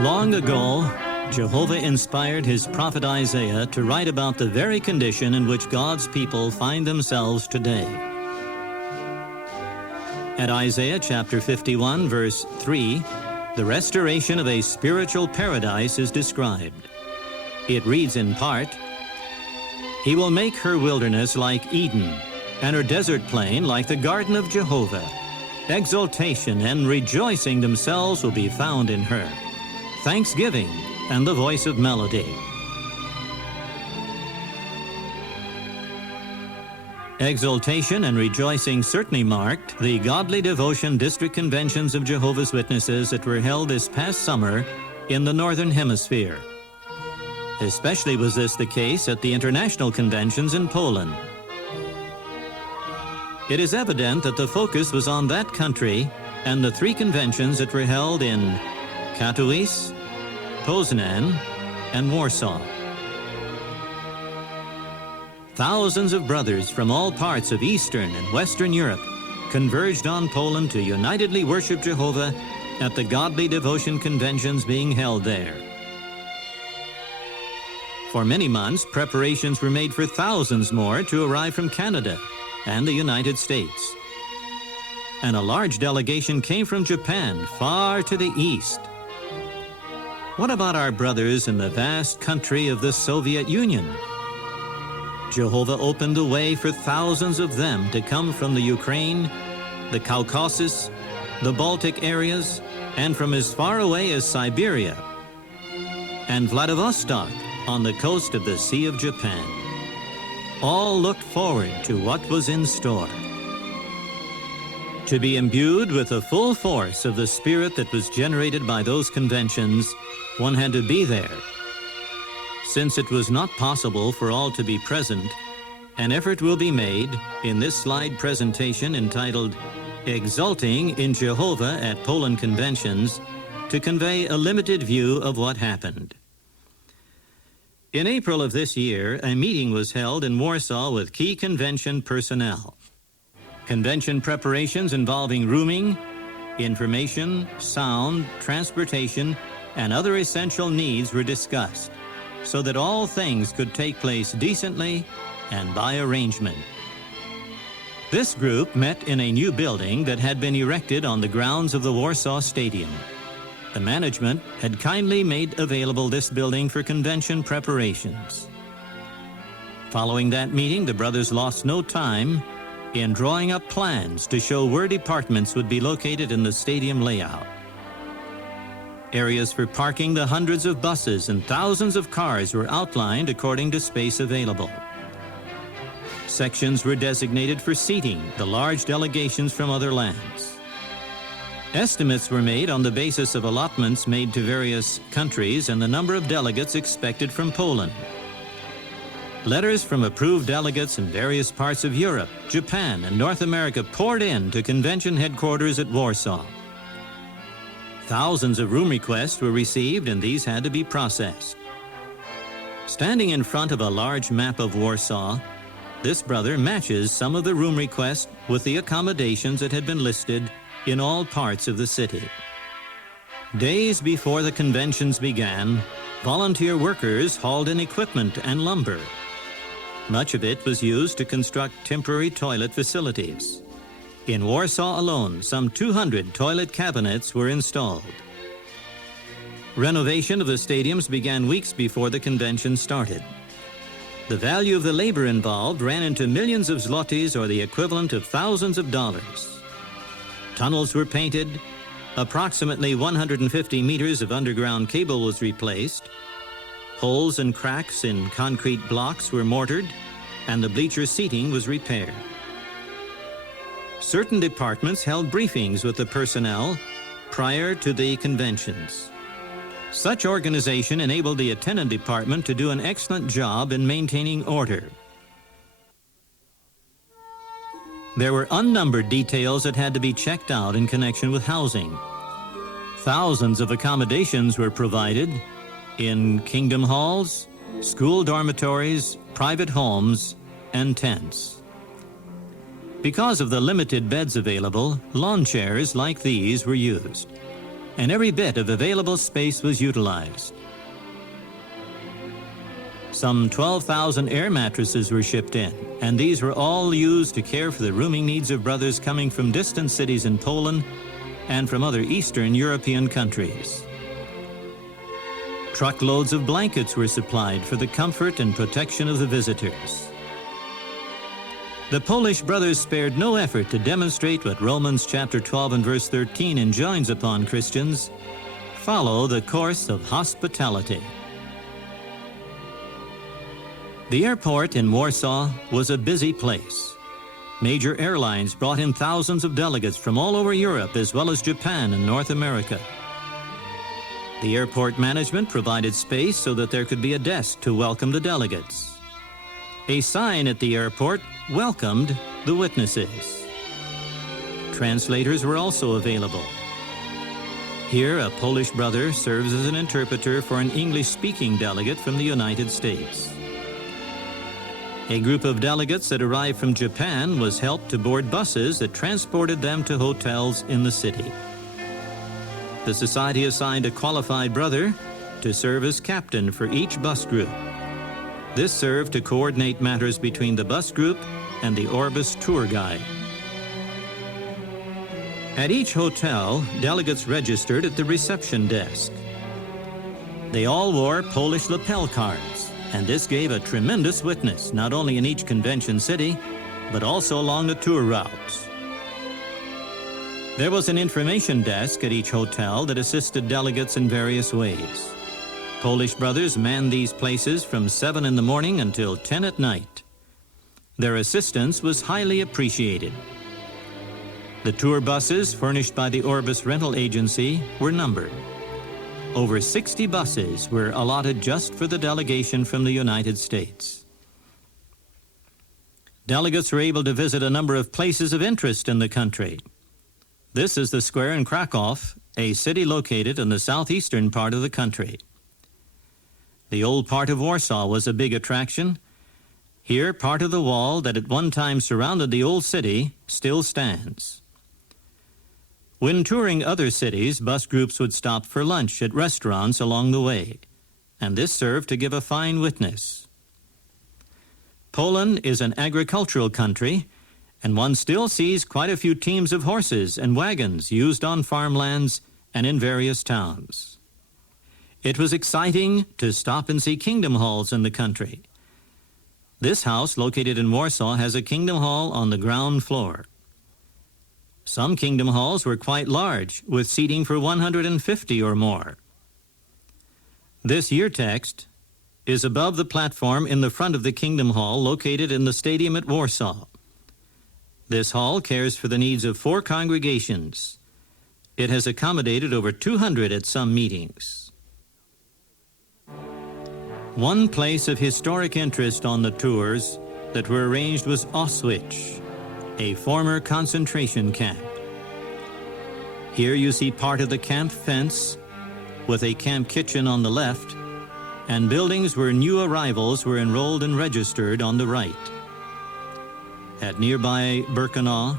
Long ago, Jehovah inspired his prophet Isaiah to write about the very condition in which God's people find themselves today. At Isaiah chapter 51, verse 3, the restoration of a spiritual paradise is described. It reads in part, "He will make her wilderness like Eden, and her desert plain like the garden of Jehovah. Exultation and rejoicing themselves will be found in her, thanksgiving and the voice of melody." Exultation and rejoicing certainly marked the Godly Devotion District Conventions of Jehovah's Witnesses that were held this past summer in the Northern Hemisphere. Especially was this the case at the international conventions in Poland. It is evident that the focus was on that country and the three conventions that were held in Katowice, Poznan, and Warsaw. Thousands of brothers from all parts of Eastern and Western Europe converged on Poland to unitedly worship Jehovah at the Godly Devotion Conventions being held there. For many months, preparations were made for thousands more to arrive from Canada and the United States. And a large delegation came from Japan, far to the east. What about our brothers in the vast country of the Soviet Union? Jehovah opened the way for thousands of them to come from the Ukraine, the Caucasus, the Baltic areas, and from as far away as Siberia, and Vladivostok on the coast of the Sea of Japan. All looked forward to what was in store. To be imbued with the full force of the spirit that was generated by those conventions, one had to be there. Since it was not possible for all to be present, an effort will be made in this slide presentation entitled Exulting in Jehovah at Poland Conventions to convey a limited view of what happened. In April of this year, a meeting was held in Warsaw with key convention personnel. Convention preparations involving rooming, information, sound, transportation, and other essential needs were discussed, so that all things could take place decently and by arrangement. This group met in a new building that had been erected on the grounds of the Warsaw Stadium. The management had kindly made available this building for convention preparations. Following that meeting, the brothers lost no time in drawing up plans to show where departments would be located in the stadium layout. Areas for parking the hundreds of buses and thousands of cars were outlined according to space available. Sections were designated for seating the large delegations from other lands. Estimates were made on the basis of allotments made to various countries and the number of delegates expected from Poland. Letters from approved delegates in various parts of Europe, Japan, and North America poured in to convention headquarters at Warsaw. Thousands of room requests were received, and these had to be processed. Standing in front of a large map of Warsaw, this brother matches some of the room requests with the accommodations that had been listed in all parts of the city. Days before the conventions began, volunteer workers hauled in equipment and lumber. Much of it was used to construct temporary toilet facilities. In Warsaw alone, some 200 toilet cabinets were installed. Renovation of the stadiums began weeks before the convention started. The value of the labor involved ran into millions of zlotys, or the equivalent of thousands of dollars. Tunnels were painted, approximately 150 meters of underground cable was replaced, holes and cracks in concrete blocks were mortared, and the bleacher seating was repaired. Certain departments held briefings with the personnel prior to the conventions. Such organization enabled the attendant department to do an excellent job in maintaining order. There were unnumbered details that had to be checked out in connection with housing. Thousands of accommodations were provided in kingdom halls, school dormitories, private homes, and tents. Because of the limited beds available, lawn chairs like these were used. and every bit of available space was utilized. Some 12,000 air mattresses were shipped in, and these were all used to care for the rooming needs of brothers coming from distant cities in Poland and from other Eastern European countries. Truckloads of blankets were supplied for the comfort and protection of the visitors. The Polish brothers spared no effort to demonstrate what Romans chapter 12 and verse 13 enjoins upon Christians: follow the course of hospitality. The airport in Warsaw was a busy place. Major airlines brought in thousands of delegates from all over Europe as well as Japan and North America. The airport management provided space so that there could be a desk to welcome the delegates. A sign at the airport welcomed the witnesses. Translators were also available. Here, a Polish brother serves as an interpreter for an English-speaking delegate from the United States. A group of delegates that arrived from Japan was helped to board buses that transported them to hotels in the city. The society assigned a qualified brother to serve as captain for each bus group. This served to coordinate matters between the bus group and the Orbis tour guide. At each hotel, delegates registered at the reception desk. They all wore Polish lapel cards, and this gave a tremendous witness, not only in each convention city, but also along the tour routes. There was an information desk at each hotel that assisted delegates in various ways. Polish brothers manned these places from 7 in the morning until 10 at night. Their assistance was highly appreciated. The tour buses furnished by the Orbis rental agency were numbered. Over 60 buses were allotted just for the delegation from the United States. Delegates were able to visit a number of places of interest in the country. This is the square in Krakow, a city located in the southeastern part of the country. The old part of Warsaw was a big attraction. Here, part of the wall that at one time surrounded the old city still stands. When touring other cities, bus groups would stop for lunch at restaurants along the way, and this served to give a fine witness. Poland is an agricultural country, and one still sees quite a few teams of horses and wagons used on farmlands and in various towns. It was exciting to stop and see kingdom halls in the country. This house, located in Warsaw, has a kingdom hall on the ground floor. Some kingdom halls were quite large, with seating for 150 or more. This year text is above the platform in the front of the kingdom hall located in the stadium at Warsaw. This hall cares for the needs of 4 congregations. It has accommodated over 200 at some meetings. One place of historic interest on the tours that were arranged was Auschwitz, a former concentration camp. Here you see part of the camp fence with a camp kitchen on the left and buildings where new arrivals were enrolled and registered on the right. At nearby Birkenau,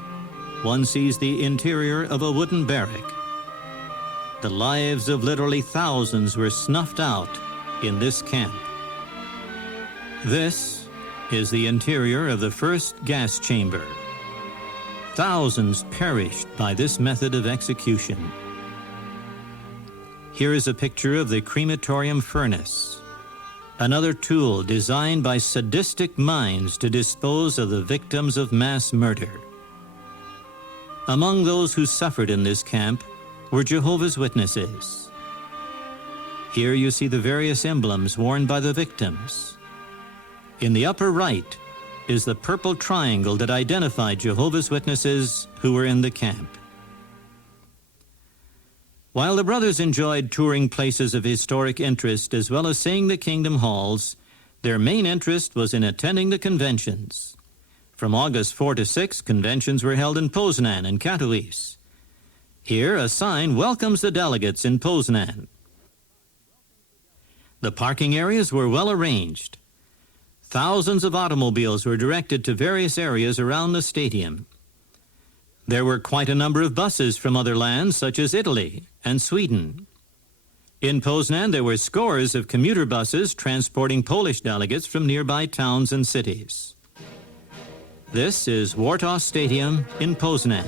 one sees the interior of a wooden barrack. The lives of literally thousands were snuffed out in this camp. This is the interior of the first gas chamber. Thousands perished by this method of execution. Here is a picture of the crematorium furnace, another tool designed by sadistic minds to dispose of the victims of mass murder. Among those who suffered in this camp were Jehovah's Witnesses. Here you see the various emblems worn by the victims. In the upper right is the purple triangle that identified Jehovah's Witnesses who were in the camp. While the brothers enjoyed touring places of historic interest as well as seeing the kingdom halls, their main interest was in attending the conventions. From August 4 to 6, conventions were held in Poznan and Katowice. Here, a sign welcomes the delegates in Poznan. The parking areas were well arranged. Thousands of automobiles were directed to various areas around the stadium. There were quite a number of buses from other lands such as Italy and Sweden. In Poznan, there were scores of commuter buses transporting Polish delegates from nearby towns and cities. This is Warsaw Stadium in Poznan.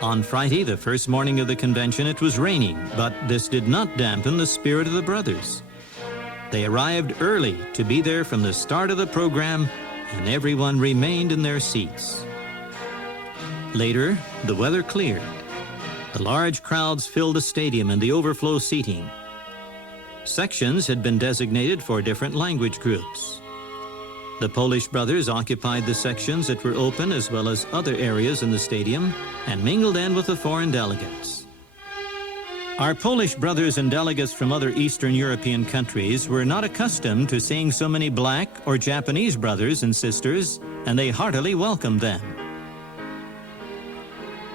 On Friday, the first morning of the convention, it was raining, but this did not dampen the spirit of the brothers. They arrived early to be there from the start of the program, and everyone remained in their seats. Later, the weather cleared. The large crowds filled the stadium and the overflow seating. Sections had been designated for different language groups. The Polish brothers occupied the sections that were open as well as other areas in the stadium and mingled in with the foreign delegates. Our Polish brothers and delegates from other Eastern European countries were not accustomed to seeing so many black or Japanese brothers and sisters, and they heartily welcomed them.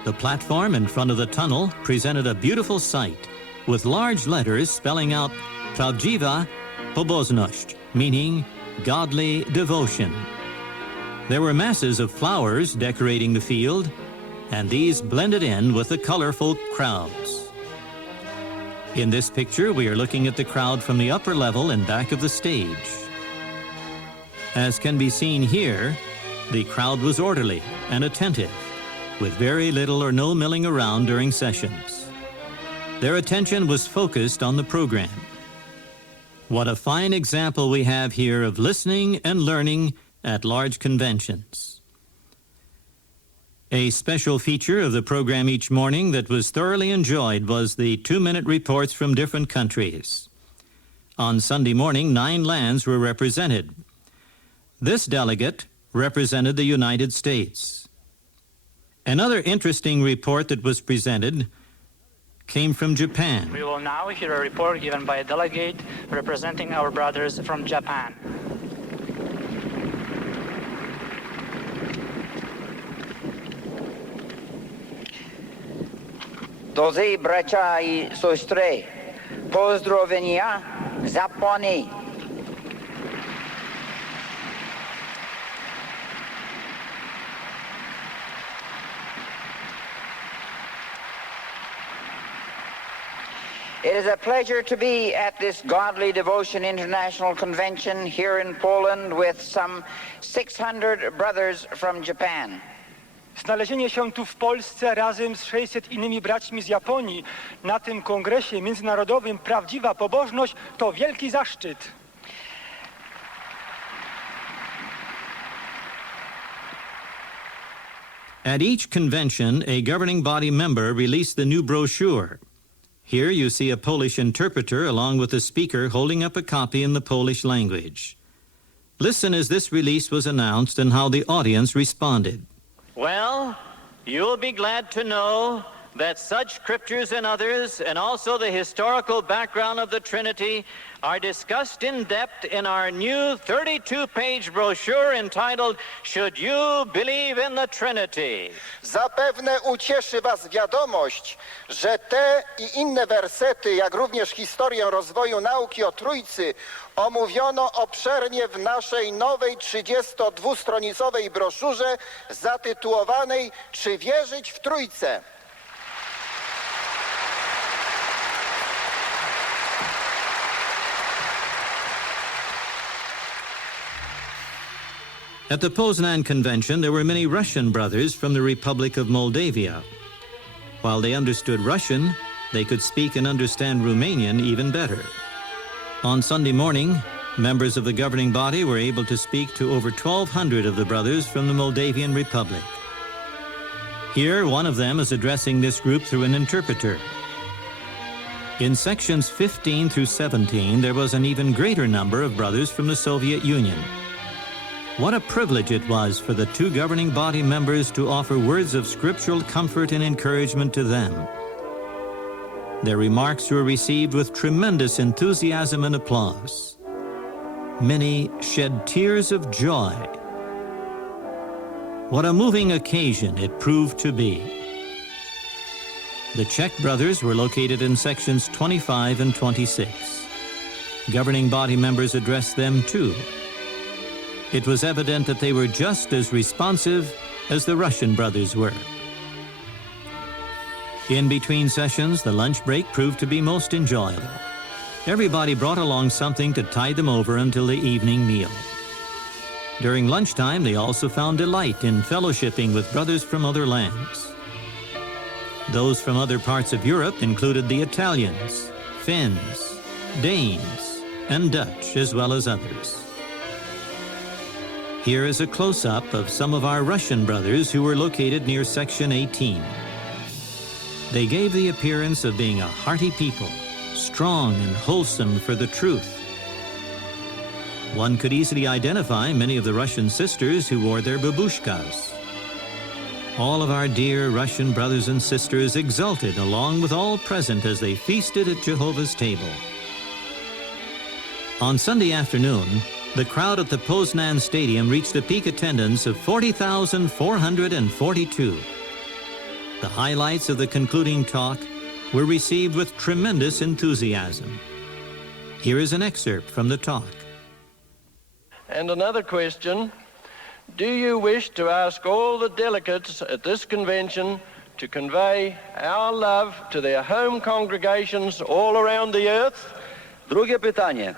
The platform in front of the tunnel presented a beautiful sight with large letters spelling out Prawdziwa Pobożność, meaning godly devotion. There were masses of flowers decorating the field, and these blended in with the colorful crowds. In this picture, we are looking at the crowd from the upper level and back of the stage. As can be seen here, the crowd was orderly and attentive, with very little or no milling around during sessions. Their attention was focused on the program. What a fine example we have here of listening and learning at large conventions. A special feature of the program each morning that was thoroughly enjoyed was the 2-minute reports from different countries. On Sunday morning, 9 lands were represented. This delegate represented the United States. Another interesting report that was presented came from Japan. We will now hear a report given by a delegate representing our brothers from Japan. Drodzy bracia I siostry, pozdrowienia z Japonii. It is a pleasure to be at this Godly Devotion International Convention here in Poland with some 600 brothers from Japan. Znalezienie się tu w Polsce razem z 600 innymi braćmi z Japonii na tym kongresie międzynarodowym Prawdziwa Pobożność to wielki zaszczyt. At each convention, a governing body member released the new brochure. Here you see a Polish interpreter along with a speaker holding up a copy in the Polish language. Listen as this release was announced and how the audience responded. Well, you'll be glad to know that such scriptures and others, and also the historical background of the Trinity, are discussed in depth in our new 32-page brochure entitled, Should You Believe in the Trinity? Zapewne ucieszy was wiadomość, że te i inne wersety, jak również historię rozwoju nauki o Trójcy omówiono obszernie w naszej nowej 32-stronicowej broszurze zatytułowanej Czy wierzyć w Trójcę? At the Poznan Convention, there were many Russian brothers from the Republic of Moldavia. While they understood Russian, they could speak and understand Romanian even better. On Sunday morning, members of the governing body were able to speak to over 1,200 of the brothers from the Moldavian Republic. Here, one of them is addressing this group through an interpreter. In sections 15 through 17, there was an even greater number of brothers from the Soviet Union. What a privilege it was for the 2 governing body members to offer words of scriptural comfort and encouragement to them. Their remarks were received with tremendous enthusiasm and applause. Many shed tears of joy. What a moving occasion it proved to be. The Czech brothers were located in sections 25 and 26. Governing body members addressed them too. It was evident that they were just as responsive as the Russian brothers were. In between sessions, the lunch break proved to be most enjoyable. Everybody brought along something to tide them over until the evening meal. During lunchtime, they also found delight in fellowshipping with brothers from other lands. Those from other parts of Europe included the Italians, Finns, Danes, and Dutch, as well as others. Here is a close-up of some of our Russian brothers who were located near Section 18. They gave the appearance of being a hearty people, strong and wholesome for the truth. One could easily identify many of the Russian sisters who wore their babushkas. All of our dear Russian brothers and sisters exulted along with all present as they feasted at Jehovah's table. On Sunday afternoon, the crowd at the Poznan Stadium reached a peak attendance of 40,442. The highlights of the concluding talk were received with tremendous enthusiasm. Here is an excerpt from the talk. And another question, do you wish to ask all the delegates at this convention to convey our love to their home congregations all around the earth? Drugie pytanie.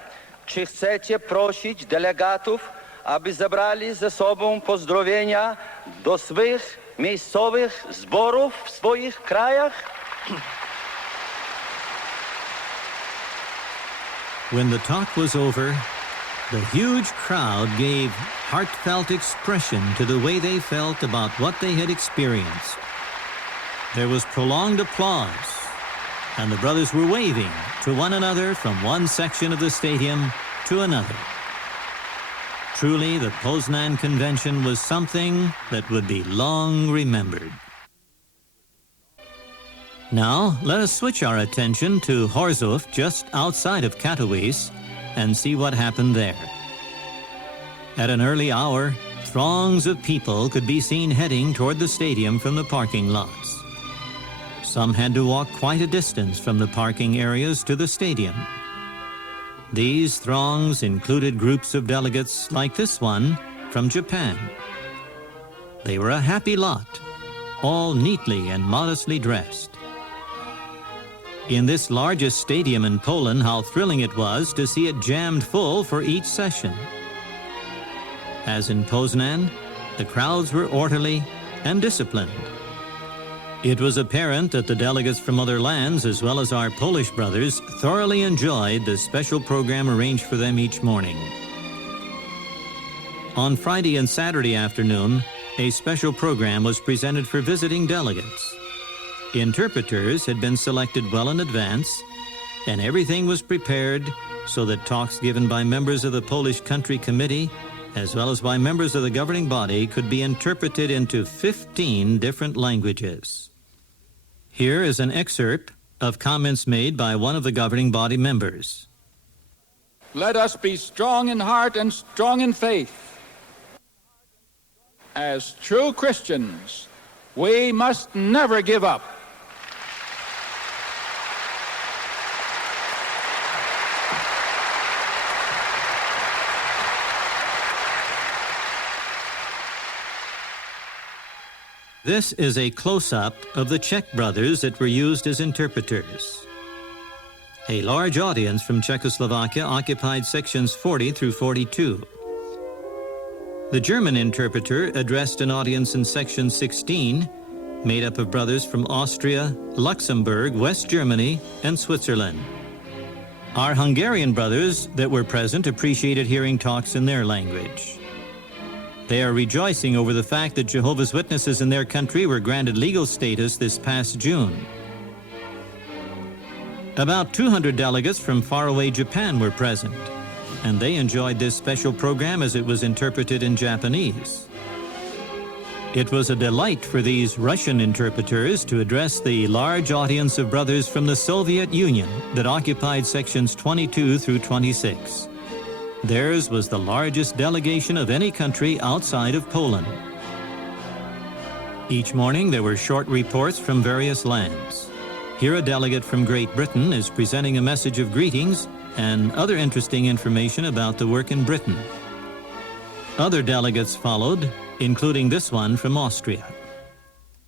Czy chcecie prosić delegatów, aby zabrali ze sobą pozdrowienia do swych miejscowych zborów w swoich krajach? When the talk was over, the huge crowd gave heartfelt expression to the way they felt about what they had experienced. There was prolonged applause, and the brothers were waving to one another from one section of the stadium to another. Truly, the Poznan Convention was something that would be long remembered. Now, let us switch our attention to Warsaw, just outside of Katowice, and see what happened there. At an early hour, throngs of people could be seen heading toward the stadium from the parking lots. Some had to walk quite a distance from the parking areas to the stadium. These throngs included groups of delegates like this one from Japan. They were a happy lot, all neatly and modestly dressed. In this largest stadium in Poland, how thrilling it was to see it jammed full for each session. As in Poznan, the crowds were orderly and disciplined. It was apparent that the delegates from other lands, as well as our Polish brothers, thoroughly enjoyed the special program arranged for them each morning. On Friday and Saturday afternoon, a special program was presented for visiting delegates. Interpreters had been selected well in advance, and everything was prepared so that talks given by members of the Polish Country Committee, as well as by members of the governing body, could be interpreted into 15 different languages. Here is an excerpt of comments made by one of the governing body members. Let us be strong in heart and strong in faith. As true Christians, we must never give up. This is a close-up of the Czech brothers that were used as interpreters. A large audience from Czechoslovakia occupied sections 40 through 42. The German interpreter addressed an audience in section 16, made up of brothers from Austria, Luxembourg, West Germany, and Switzerland. Our Hungarian brothers that were present appreciated hearing talks in their language. They are rejoicing over the fact that Jehovah's Witnesses in their country were granted legal status this past June. About 200 delegates from faraway Japan were present, and they enjoyed this special program as it was interpreted in Japanese. It was a delight for these Russian interpreters to address the large audience of brothers from the Soviet Union that occupied sections 22 through 26. Theirs was the largest delegation of any country outside of Poland. Each morning there were short reports from various lands. Here a delegate from Great Britain is presenting a message of greetings and other interesting information about the work in Britain. Other delegates followed, including this one from Austria.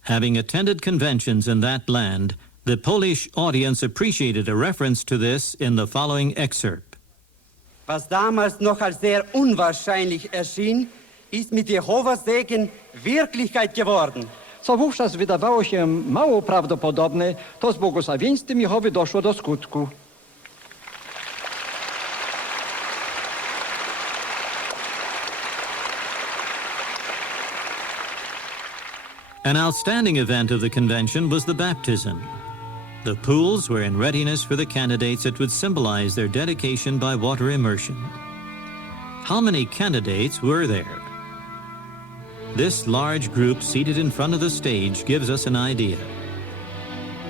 Having attended conventions in that land, the Polish audience appreciated a reference to this in the following excerpt. Was damals noch als sehr unwahrscheinlich erschien, ist mit Jehovas Segen Wirklichkeit geworden. Co wówczas wydawało się mało prawdopodobne, to z błogosławieństwem Jehowy doszło do skutku. An outstanding event of the convention was the baptism. The pools were in readiness for the candidates that would symbolize their dedication by water immersion. How many candidates were there? This large group seated in front of the stage gives us an idea.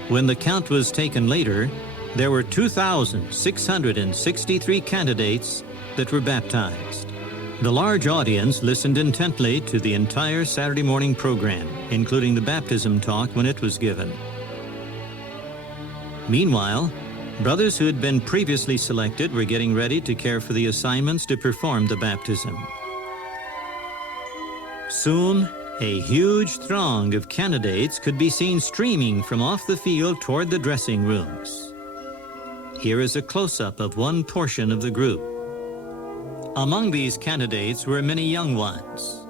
When the count was taken later, there were 2,663 candidates that were baptized. The large audience listened intently to the entire Saturday morning program, including the baptism talk when it was given. Meanwhile, brothers who had been previously selected were getting ready to care for the assignments to perform the baptism. Soon, a huge throng of candidates could be seen streaming from off the field toward the dressing rooms. Here is a close-up of one portion of the group. Among these candidates were many young ones.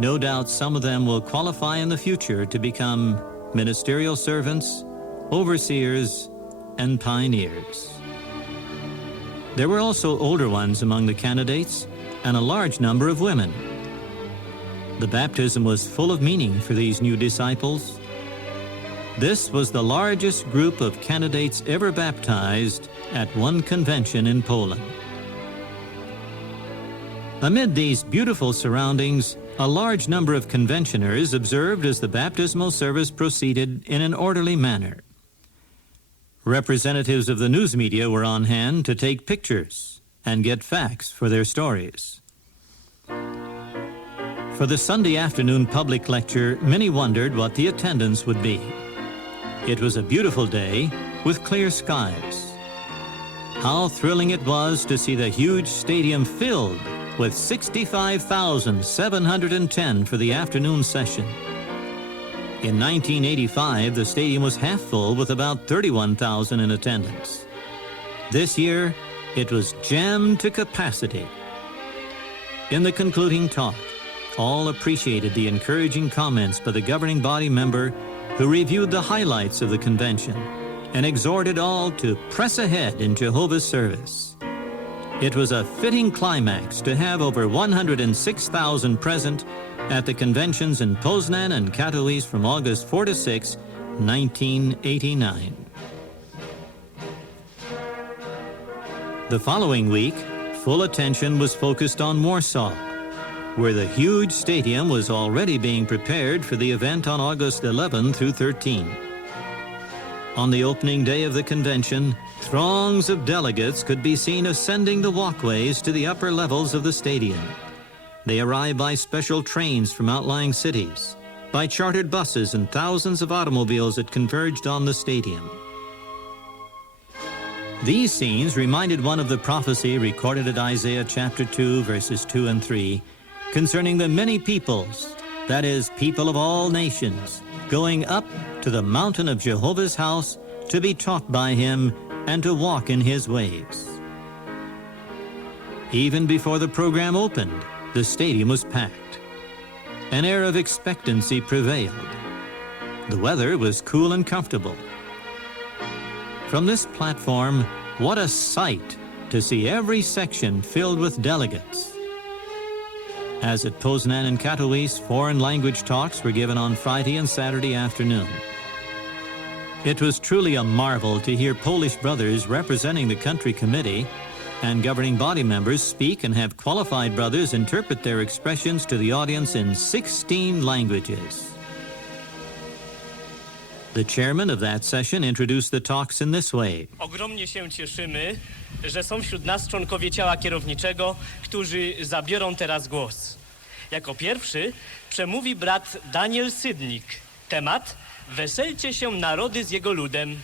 No doubt some of them will qualify in the future to become ministerial servants, overseers, and pioneers. There were also older ones among the candidates and a large number of women. The baptism was full of meaning for these new disciples. This was the largest group of candidates ever baptized at one convention in Poland. Amid these beautiful surroundings, a large number of conventioners observed as the baptismal service proceeded in an orderly manner. Representatives of the news media were on hand to take pictures and get facts for their stories. For the Sunday afternoon public lecture, many wondered what the attendance would be. It was a beautiful day with clear skies. How thrilling it was to see the huge stadium filled with 65,710 for the afternoon session. In 1985, the stadium was half full with about 31,000 in attendance. This year, it was jammed to capacity. In the concluding talk, all appreciated the encouraging comments by the governing body member who reviewed the highlights of the convention and exhorted all to press ahead in Jehovah's service. It was a fitting climax to have over 106,000 present at the conventions in Poznan and Katowice from August 4 to 6, 1989. The following week, full attention was focused on Warsaw, where the huge stadium was already being prepared for the event on August 11 through 13. On the opening day of the convention, throngs of delegates could be seen ascending the walkways to the upper levels of the stadium. They arrived by special trains from outlying cities, by chartered buses and thousands of automobiles that converged on the stadium. These scenes reminded one of the prophecy recorded at Isaiah chapter 2, verses 2 and 3, concerning the many peoples, that is, people of all nations, going up to the mountain of Jehovah's house to be taught by him and to walk in his ways. Even before the program opened, the stadium was packed. An air of expectancy prevailed. The weather was cool and comfortable. From this platform, what a sight to see every section filled with delegates. As at Poznan and Katowice, foreign language talks were given on Friday and Saturday afternoon. It was truly a marvel to hear Polish brothers representing the country committee and governing body members speak and have qualified brothers interpret their expressions to the audience in 16 languages. The chairman of that session introduced the talks in this way. Ogromnie się cieszymy, że są wśród nas członkowie ciała kierowniczego, którzy zabiorą teraz głos. Jako pierwszy przemówi brat Daniel Sydnik. Temat: Weselcie się narody z jego ludem.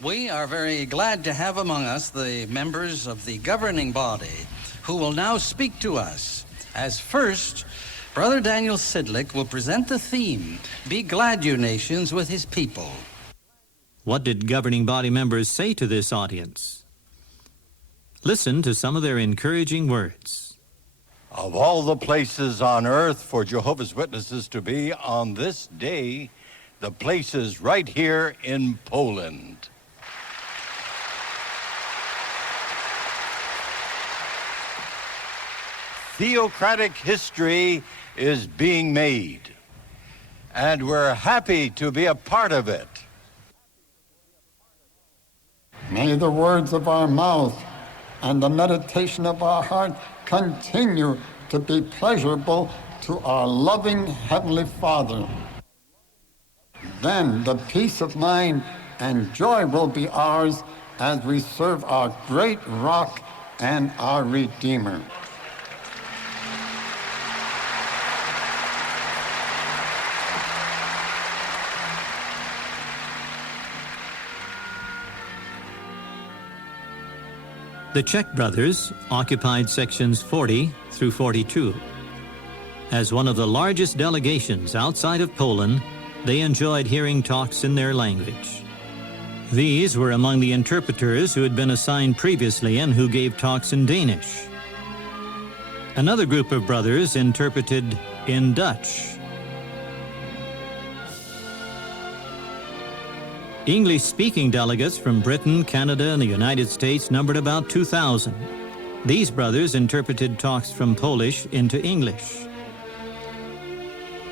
We are very glad to have among us the members of the governing body who will now speak to us As first, Brother Daniel Sidlick will present the theme, Be Glad, You Nations, with his people. What did governing body members say to this audience? Listen to some of their encouraging words. Of all the places on earth for Jehovah's Witnesses to be on this day, the place is right here in Poland. Theocratic history is being made, and we're happy to be a part of it. May the words of our mouth and the meditation of our heart continue to be pleasurable to our loving Heavenly Father. Then the peace of mind and joy will be ours as we serve our great rock and our Redeemer. The Czech brothers occupied sections 40 through 42. As one of the largest delegations outside of Poland, they enjoyed hearing talks in their language. These were among the interpreters who had been assigned previously and who gave talks in Danish. Another group of brothers interpreted in Dutch. English-speaking delegates from Britain, Canada, and the United States numbered about 2,000. These brothers interpreted talks from Polish into English.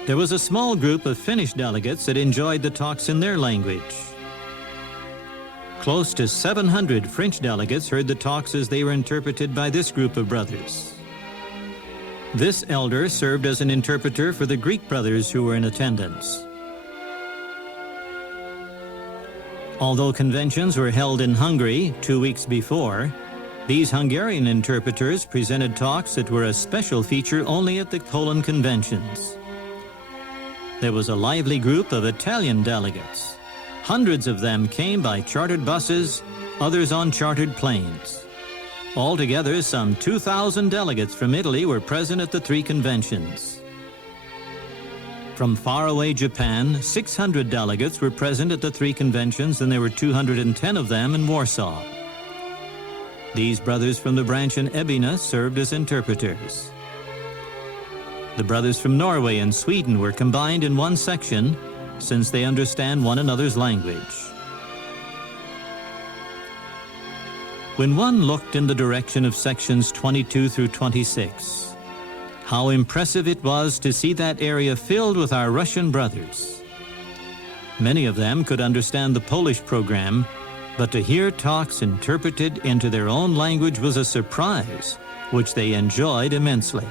There was a small group of Finnish delegates that enjoyed the talks in their language. Close to 700 French delegates heard the talks as they were interpreted by this group of brothers. This elder served as an interpreter for the Greek brothers who were in attendance. Although conventions were held in Hungary 2 weeks before, these Hungarian interpreters presented talks that were a special feature only at the Poland conventions. There was a lively group of Italian delegates. Hundreds of them came by chartered buses, others on chartered planes. Altogether, some 2,000 delegates from Italy were present at the 3 conventions. From faraway Japan, 600 delegates were present at the 3 conventions, and there were 210 of them in Warsaw. These brothers from the branch in Ebina served as interpreters. The brothers from Norway and Sweden were combined in one section, since they understand one another's language. When one looked in the direction of sections 22 through 26, how impressive it was to see that area filled with our Russian brothers. Many of them could understand the Polish program, but to hear talks interpreted into their own language was a surprise, which they enjoyed immensely.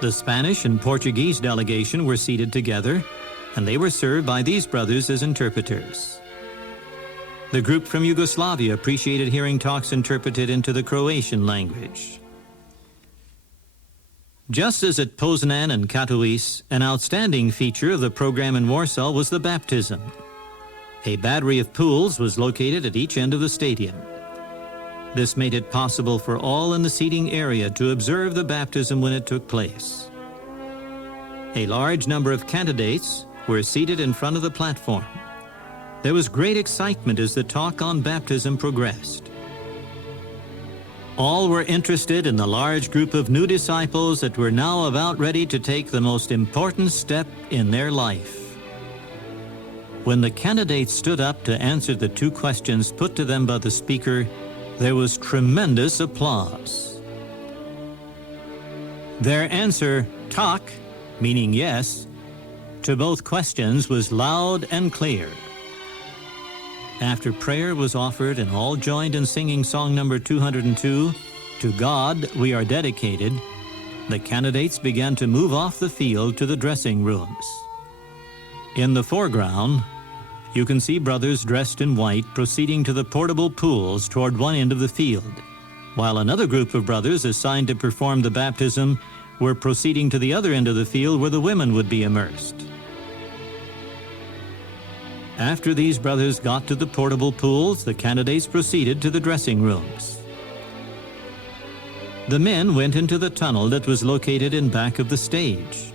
The Spanish and Portuguese delegation were seated together, and they were served by these brothers as interpreters. The group from Yugoslavia appreciated hearing talks interpreted into the Croatian language. Just as at Poznan and Katowice, an outstanding feature of the program in Warsaw was the baptism. A battery of pools was located at each end of the stadium. This made it possible for all in the seating area to observe the baptism when it took place. A large number of candidates were seated in front of the platform. There was great excitement as the talk on baptism progressed. All were interested in the large group of new disciples that were now about ready to take the most important step in their life. When the candidates stood up to answer the 2 questions put to them by the speaker, there was tremendous applause. Their answer, tak, meaning yes, to both questions was loud and clear. After prayer was offered and all joined in singing song number 202, "To God We Are Dedicated," the candidates began to move off the field to the dressing rooms. In the foreground, you can see brothers dressed in white proceeding to the portable pools toward one end of the field, while another group of brothers assigned to perform the baptism were proceeding to the other end of the field where the women would be immersed. After these brothers got to the portable pools, the candidates proceeded to the dressing rooms. The men went into the tunnel that was located in back of the stage.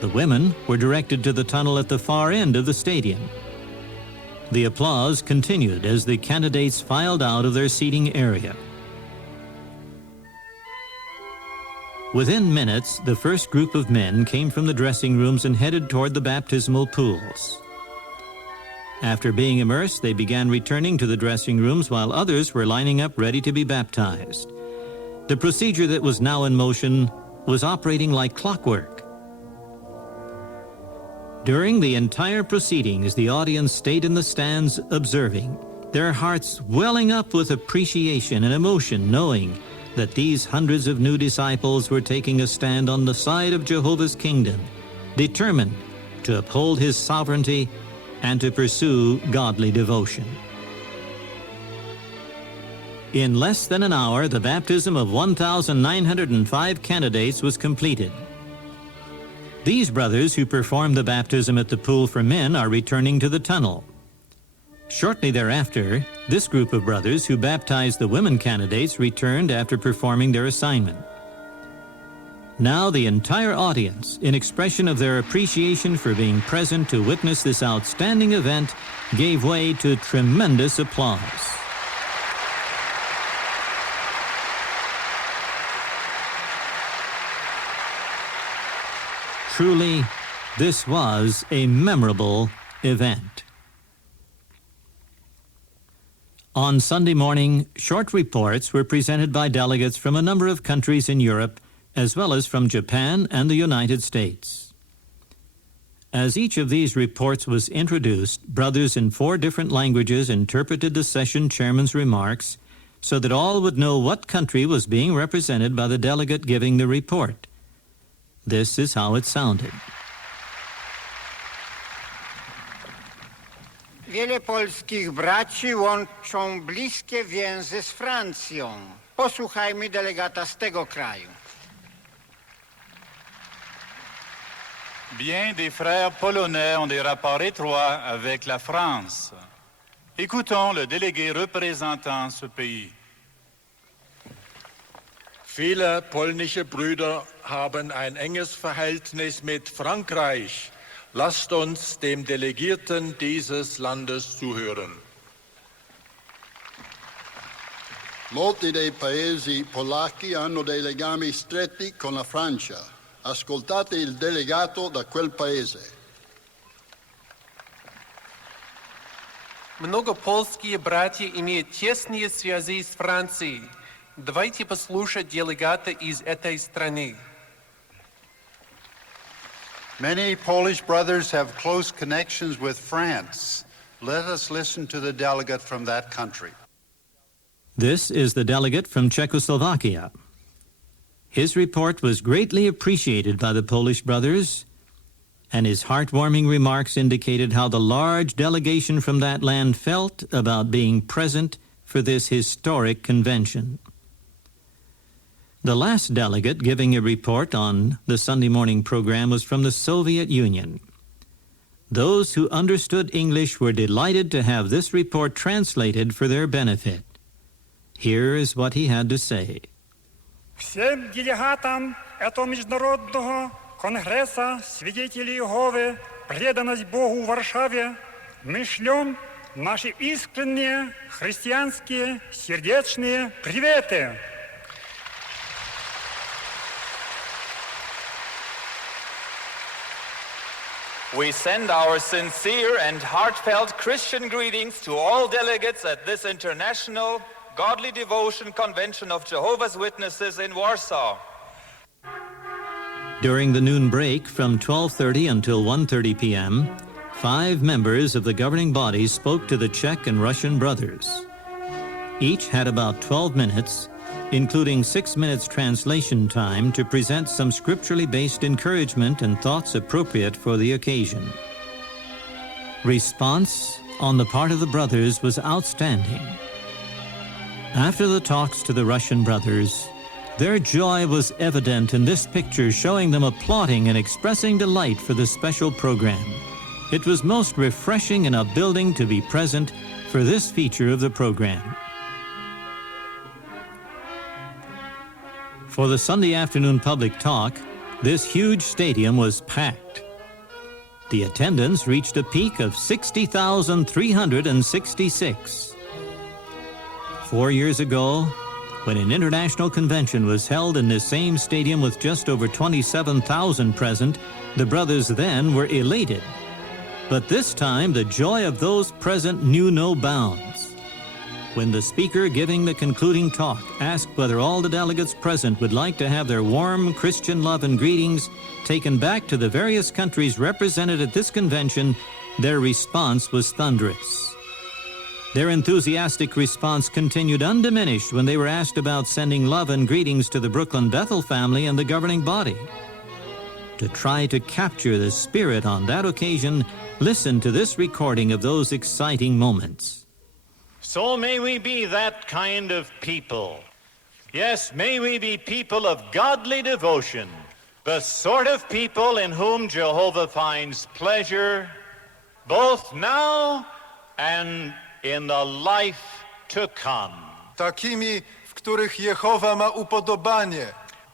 The women were directed to the tunnel at the far end of the stadium. The applause continued as the candidates filed out of their seating area. Within minutes, the first group of men came from the dressing rooms and headed toward the baptismal pools. After being immersed, they began returning to the dressing rooms while others were lining up ready to be baptized. The procedure that was now in motion was operating like clockwork. During the entire proceedings, the audience stayed in the stands observing, their hearts welling up with appreciation and emotion, knowing that these hundreds of new disciples were taking a stand on the side of Jehovah's kingdom, determined to uphold his sovereignty and to pursue godly devotion. In less than an hour, the baptism of 1,905 candidates was completed. These brothers who performed the baptism at the pool for men are returning to the tunnel. Shortly thereafter, this group of brothers who baptized the women candidates returned after performing their assignment. Now the entire audience, in expression of their appreciation for being present to witness this outstanding event, gave way to tremendous applause. Truly, this was a memorable event. On Sunday morning, short reports were presented by delegates from a number of countries in Europe, as well as from Japan and the United States. As each of these reports was introduced, brothers in 4 different languages interpreted the session chairman's remarks so that all would know what country was being represented by the delegate giving the report. This is how it sounded. Wiele polskich braci łączą bliskie więzy z Francją. Posłuchajmy delegata z tego kraju. Bien des frères polonais ont des rapports étroits avec la France. Écoutons le délégué représentant ce pays. Viele polnische Brüder haben ein enges Verhältnis mit Frankreich. Lasst uns dem Delegierten dieses Landes zuhören. Molti dei paesi polacchi hanno dei legami stretti con la Francia. Ascoltate il delegato da quel paese. Много польские братья имеют тесные связи с Францией. Давайте послушать делегата из этой страны. Many Polish brothers have close connections with France. Let us listen to the delegate from that country. This is the delegate from Czechoslovakia. His report was greatly appreciated by the Polish brothers, and his heartwarming remarks indicated how the large delegation from that land felt about being present for this historic convention. The last delegate giving a report on the Sunday morning program was from the Soviet Union. Those who understood English were delighted to have this report translated for their benefit. Here is what he had to say. Всем делегатам этого международного конгресса свидетелей Иеговы преданность Богу в Варшаве мы шлем наши искренние христианские сердечные приветы. We send our sincere and heartfelt Christian greetings to all delegates at this international Godly Devotion Convention of Jehovah's Witnesses in Warsaw. During the noon break from 12:30 until 1:30 p.m., 5 members of the governing body spoke to the Czech and Russian brothers. Each had about 12 minutes, including 6 minutes translation time, to present some scripturally based encouragement and thoughts appropriate for the occasion. Response on the part of the brothers was outstanding. After the talks to the Russian brothers, their joy was evident in this picture, showing them applauding and expressing delight for the special program. It was most refreshing and upbuilding to be present for this feature of the program. For the Sunday afternoon public talk, this huge stadium was packed. The attendance reached a peak of 60,366. 4 years ago, when an international convention was held in this same stadium with just over 27,000 present, the brothers then were elated. But this time, the joy of those present knew no bounds. When the speaker giving the concluding talk asked whether all the delegates present would like to have their warm Christian love and greetings taken back to the various countries represented at this convention, their response was thunderous. Their enthusiastic response continued undiminished when they were asked about sending love and greetings to the Brooklyn Bethel family and the governing body. To try to capture the spirit on that occasion, listen to this recording of those exciting moments. So may we be that kind of people. Yes, may we be people of godly devotion, the sort of people in whom Jehovah finds pleasure, both now and in the life to come. Takimi, w których Jehowa ma upodobanie,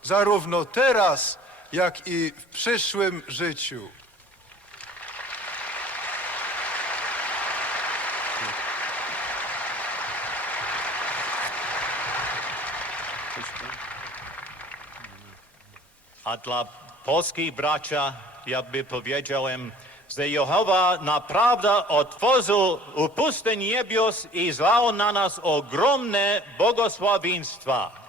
zarówno teraz, jak i w przyszłym życiu. A dla polskich bracia, jakby powiedziałem, że Jehowa naprawdę otworzył upusty niebios i zlał na nas ogromne błogosławieństwa.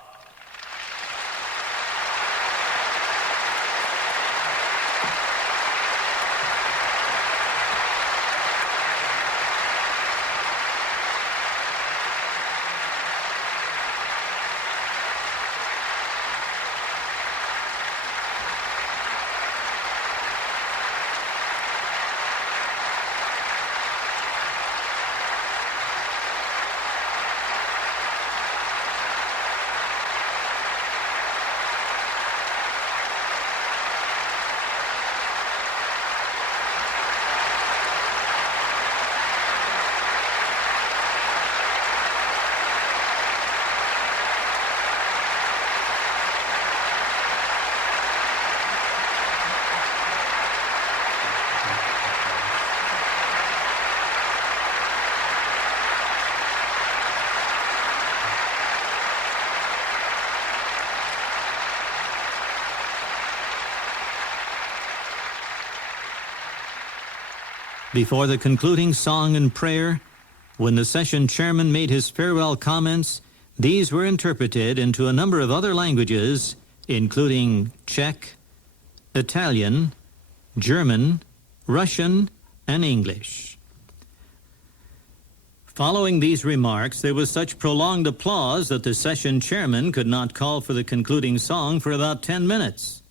Before the concluding song and prayer, when the session chairman made his farewell comments, these were interpreted into a number of other languages, including Czech, Italian, German, Russian, and English. Following these remarks, there was such prolonged applause that the session chairman could not call for the concluding song for about 10 minutes.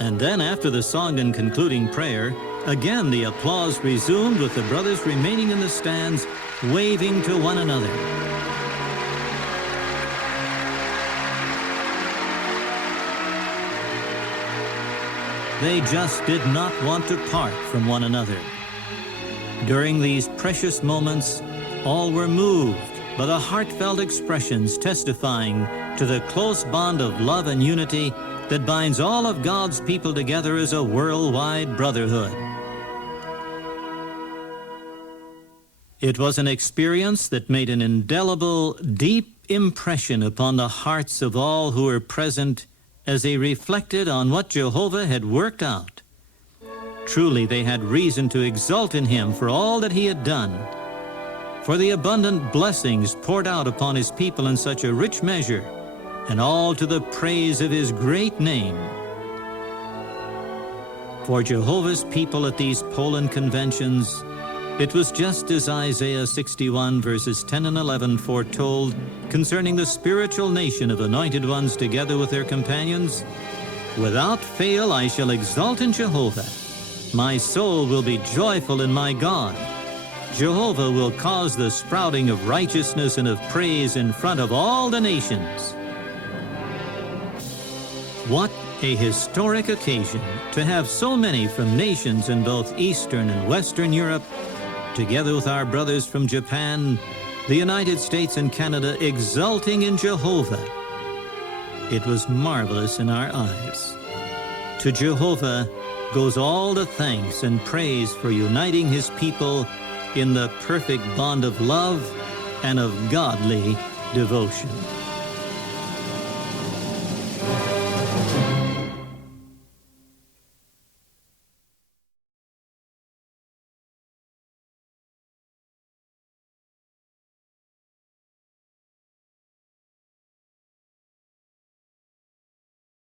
And then after the song and concluding prayer, again the applause resumed with the brothers remaining in the stands, waving to one another. They just did not want to part from one another. During these precious moments, all were moved by the heartfelt expressions testifying to the close bond of love and unity that binds all of God's people together as a worldwide brotherhood. It was an experience that made an indelible, deep impression upon the hearts of all who were present as they reflected on what Jehovah had worked out. Truly, they had reason to exult in him for all that he had done, for the abundant blessings poured out upon his people in such a rich measure, and all to the praise of his great name. For Jehovah's people at these Poland conventions, it was just as Isaiah 61 verses 10 and 11 foretold concerning the spiritual nation of anointed ones together with their companions. Without fail I shall exult in Jehovah. My soul will be joyful in my God. Jehovah will cause the sprouting of righteousness and of praise in front of all the nations. What a historic occasion to have so many from nations in both Eastern and Western Europe, together with our brothers from Japan, the United States and Canada, exulting in Jehovah. It was marvelous in our eyes. To Jehovah goes all the thanks and praise for uniting his people in the perfect bond of love and of godly devotion.